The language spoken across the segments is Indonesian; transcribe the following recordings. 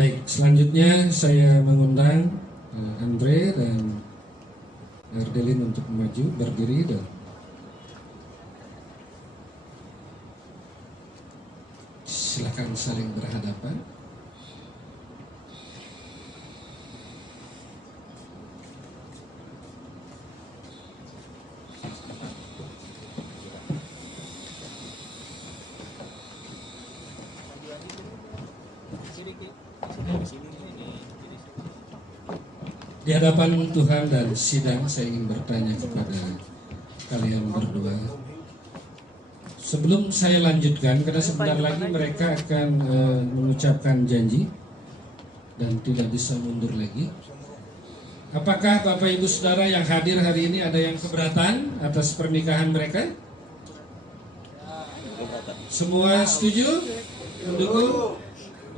Baik, selanjutnya saya mengundang Andre dan Ardelin untuk maju berdiri dan silakan saling berhadapan. Di hadapan Tuhan dan sidang, saya ingin bertanya kepada kalian berdua. Sebelum saya lanjutkan, karena sebentar lagi mereka akan mengucapkan janji dan tidak bisa mundur lagi. Apakah Bapak Ibu Saudara yang hadir hari ini ada yang keberatan atas pernikahan mereka? Semua setuju? Mendukung?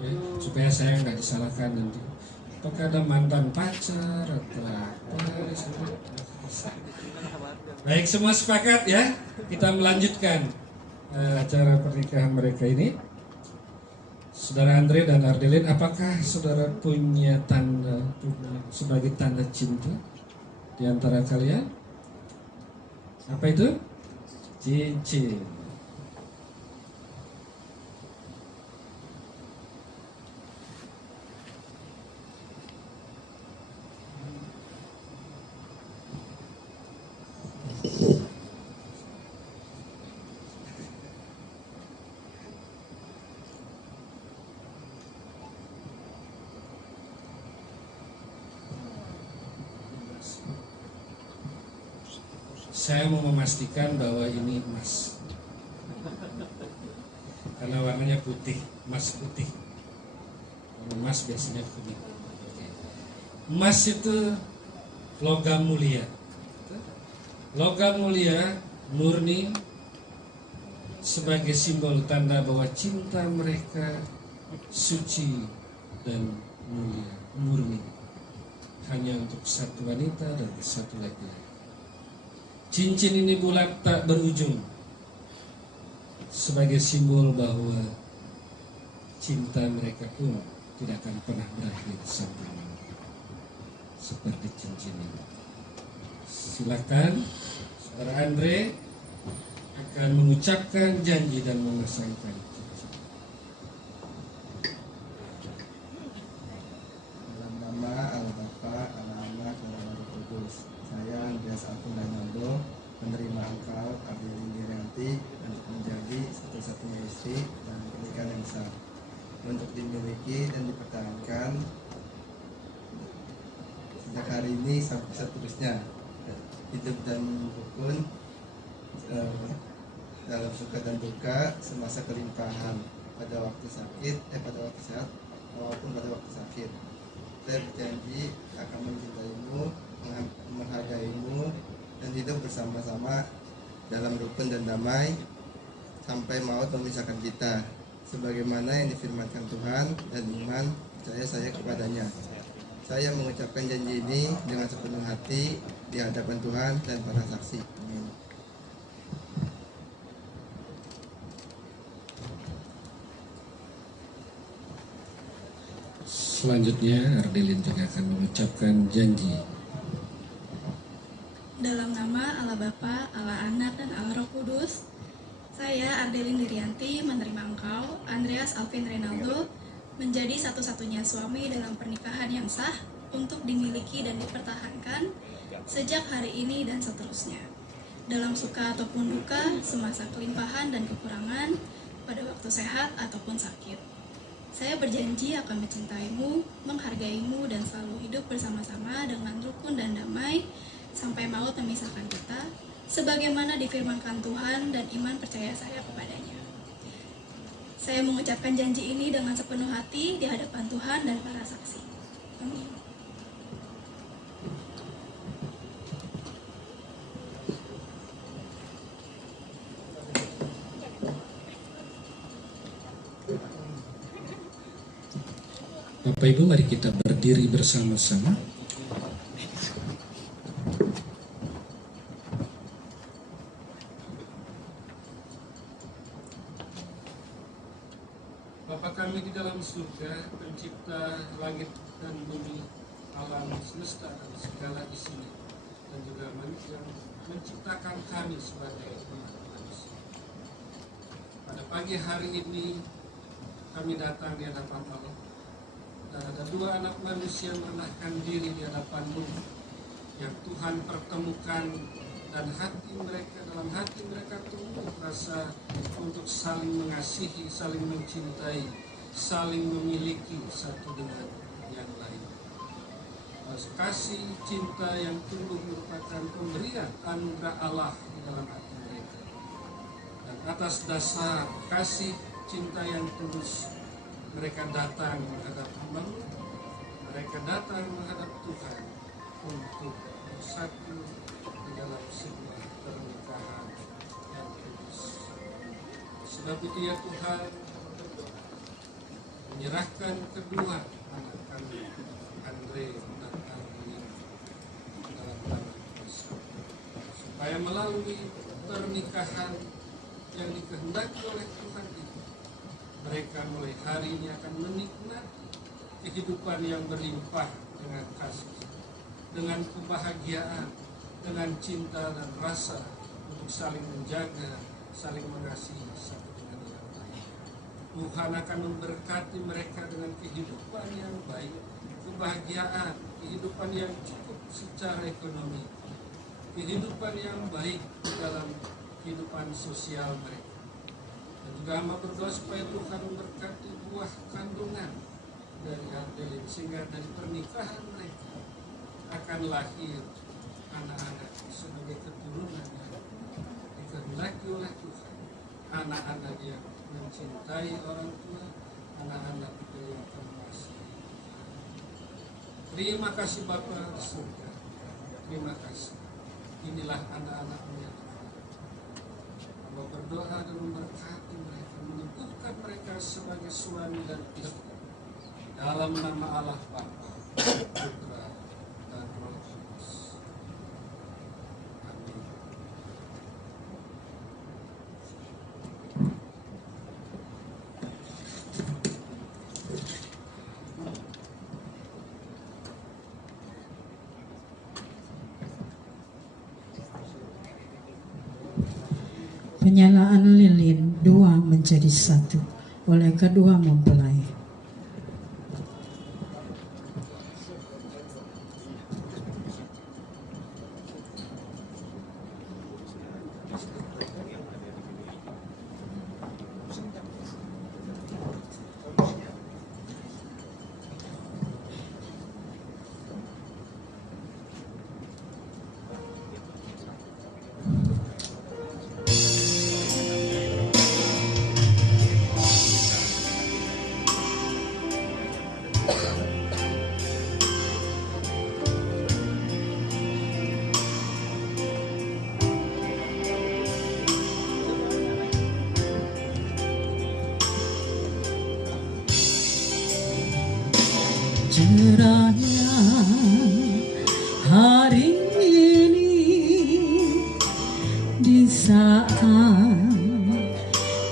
Ya, supaya saya nggak disalahkan nanti. Apakah ada mantan pacar atau apa? Baik, semua sepakat ya. Kita melanjutkan acara pernikahan mereka ini. Saudara Andre dan Ardelin, apakah saudara punya tanda sebagai tanda cinta di antara kalian? Apa itu? Cincin. Saya mau memastikan bahwa ini emas, karena warnanya putih, emas putih. Emas biasanya kuning. Emas itu logam mulia. Logam mulia, murni, sebagai simbol tanda bahwa cinta mereka suci dan mulia, murni, hanya untuk satu wanita dan satu laki-laki. Cincin ini bulat tak berujung, sebagai simbol bahwa cinta mereka pun tidak akan pernah berakhir sampai seperti cincin ini. Silakan Saudara Andre akan mengucapkan janji dan memasangkan cincin. Dalam nama Allah Bapa, Allah Anak, dan Allah Roh Kudus, saya Andreas Alvin Ronaldo menerima engkau, Ardelin Dirianti, untuk menjadi satu-satunya istri dan pernikahan yang sah, untuk dimiliki dan dipertahankan sejak hari ini sampai seterusnya, hidup dan rukun dalam suka dan duka semasa kelimpahan, pada waktu sakit, pada waktu sehat maupun pada waktu sakit. Saya berjanji akan mencintaimu, menghargaimu, dan hidup bersama-sama dalam rukun dan damai sampai maut memisahkan kita, sebagaimana yang difirmankan Tuhan, dan iman percaya saya kepadanya. Saya mengucapkan janji ini dengan sepenuh hati di hadapan Tuhan dan para saksi. Amin. Selanjutnya Ardelin juga akan mengucapkan janji. Dalam nama Allah Bapa, Allah Anak, dan Allah Roh Kudus, saya Ardelin Dirianti menerima engkau, Andreas Alvin Ronaldo, menjadi satu-satunya suami dalam pernikahan yang sah untuk dimiliki dan dipertahankan sejak hari ini dan seterusnya, dalam suka ataupun duka, semasa kelimpahan dan kekurangan, pada waktu sehat ataupun sakit. Saya berjanji akan mencintaimu, menghargaimu, dan selalu hidup bersama-sama dengan rukun dan damai sampai maut memisahkan kita, sebagaimana difirmankan Tuhan, dan iman percaya saya kepadanya. Saya mengucapkan janji ini dengan sepenuh hati di hadapan Tuhan dan para saksi. Amin. Bapak Ibu, mari kita berdiri bersama-sama. Bapa kami di dalam surga, pencipta langit dan bumi, alam semesta dan segala isinya, dan juga yang menciptakan kami sebagai umat manusia. Pada pagi hari ini kami datang di hadapan Allah, dan ada dua anak manusia merendahkan diri di hadapan-Mu yang Tuhan pertemukan, dan dalam hati mereka tumbuh rasa untuk saling mengasihi, saling mencintai, saling memiliki satu dengan yang lain. Kasih cinta yang tumbuh merupakan pemberian anugerah Allah di dalam hati mereka. Dan atas dasar kasih cinta yang tulus, mereka datang menghadap Hamba-Mu, mereka datang menghadap Tuhan untuk bersatu di dalam sebuah pernikahan yang kudus. Sebab itu ya Tuhan, menyerahkan kedua anak kami, Andre dan Arlene, dalam tangan Tuhan, supaya melalui pernikahan yang dikehendaki oleh Tuhan itu, mereka mulai hari ini akan menikmati kehidupan yang berlimpah dengan kasih, dengan kebahagiaan, dengan cinta dan rasa untuk saling menjaga, saling mengasihi satu dengan yang lain. Tuhan akan memberkati mereka dengan kehidupan yang baik, kebahagiaan, kehidupan yang cukup secara ekonomi, kehidupan yang baik dalam kehidupan sosial mereka. Dan juga hamba berdoa supaya Tuhan memberkati buah kandungan dari Ardelin, sehingga dari pernikahan mereka akan lahir anak-anak sebagai keturunan yang dikehendaki oleh Tuhan, anak-anak yang mencintai orang tua, anak-anak yang mengasihi. Terima kasih Bapa di surga, terima kasih. Inilah anak-anak-Mu yang Tuhan. Hamba berdoa dan memberkati mereka, meneguhkan mereka sebagai suami dan istri, dalam nama Allah Bapa, Putra, dan Roh Kudus. Amin. Penyalaan lilin dua menjadi satu oleh kedua mempelai. Cerahnya hari ini di saat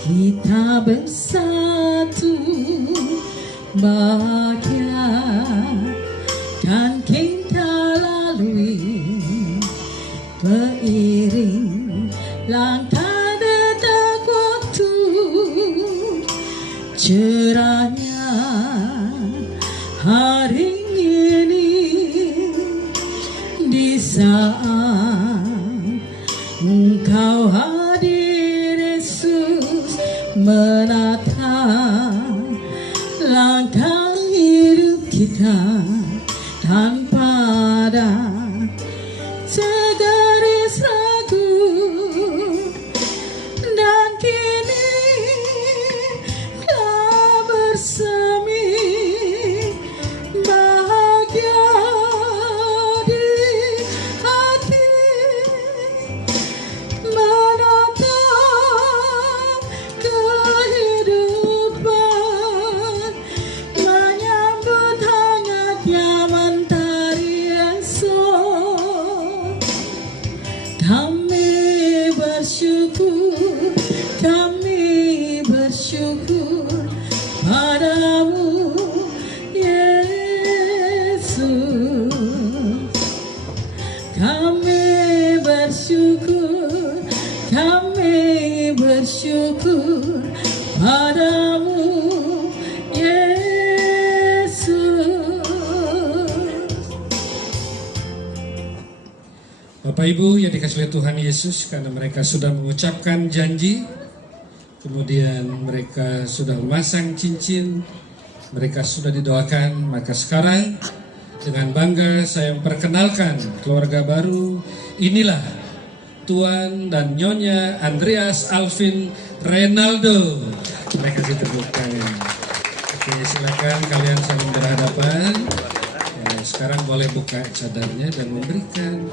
kita bersatu, bahagia kan kita lalui beriring langkah detak waktu. Cerahnya hari ini di saat Engkau hadir, Yesus, menatap langkah hidup kita tanpa ada segaris ragu. Dan kini telah bersemi bahagia di hati, menatap kehidupan, menyambut hangatnya mentari esok. Bapak Ibu yang dikasih oleh Tuhan Yesus, karena mereka sudah mengucapkan janji, kemudian mereka sudah memasang cincin, mereka sudah didoakan, maka sekarang dengan bangga saya memperkenalkan keluarga baru. Inilah Tuan dan Nyonya Andreas Alvin Reynaldo. Mereka kasih tepuk tangan. Oke, silakan kalian saling berhadapan. Sekarang boleh buka cadarnya dan memberikan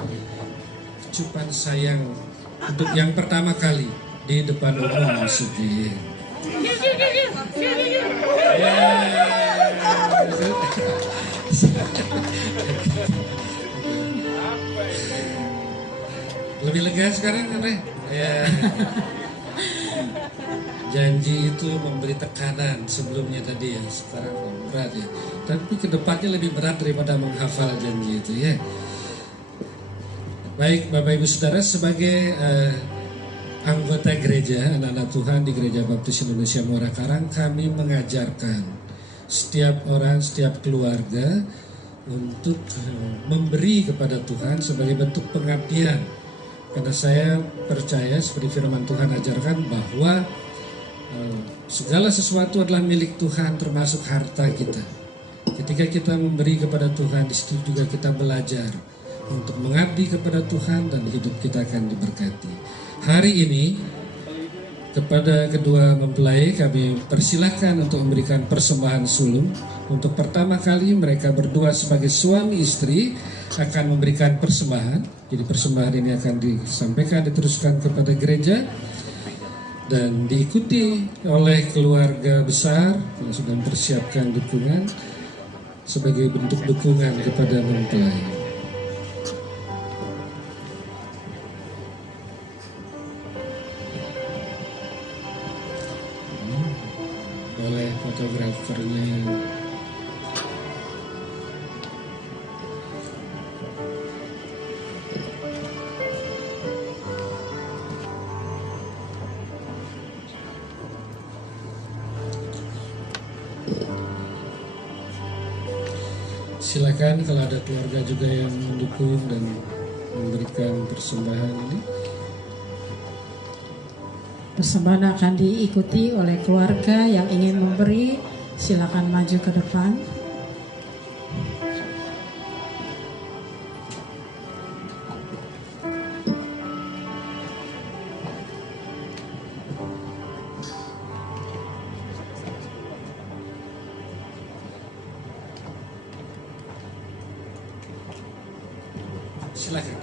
ucapan sayang untuk yang pertama kali di depan umum maksudnya. Lebih lega sekarang kan, ya. Janji itu memberi tekanan sebelumnya tadi ya, sekarang berat ya. Tapi kedepannya lebih berat daripada menghafal janji itu ya. Baik Bapak Ibu Saudara, sebagai anggota gereja, anak-anak Tuhan di Gereja Baptis Indonesia Muara Karang, kami mengajarkan setiap orang, setiap keluarga untuk memberi kepada Tuhan sebagai bentuk pengabdian. Karena saya percaya seperti firman Tuhan ajarkan bahwa segala sesuatu adalah milik Tuhan, termasuk harta kita. Ketika kita memberi kepada Tuhan, di situ juga kita belajar untuk mengabdi kepada Tuhan dan hidup kita akan diberkati. Hari ini kepada kedua mempelai kami persilahkan untuk memberikan persembahan sulung. Untuk pertama kali mereka berdua sebagai suami istri akan memberikan persembahan. Jadi persembahan ini akan disampaikan, diteruskan kepada gereja dan diikuti oleh keluarga besar yang sudah mempersiapkan dukungan sebagai bentuk dukungan kepada mempelai. Oleh fotografernya. Silakan kalau ada keluarga juga yang mendukung dan memberikan persembahan ini. Persembahan akan diikuti oleh keluarga yang ingin memberi. Silakan maju ke depan. Silakan.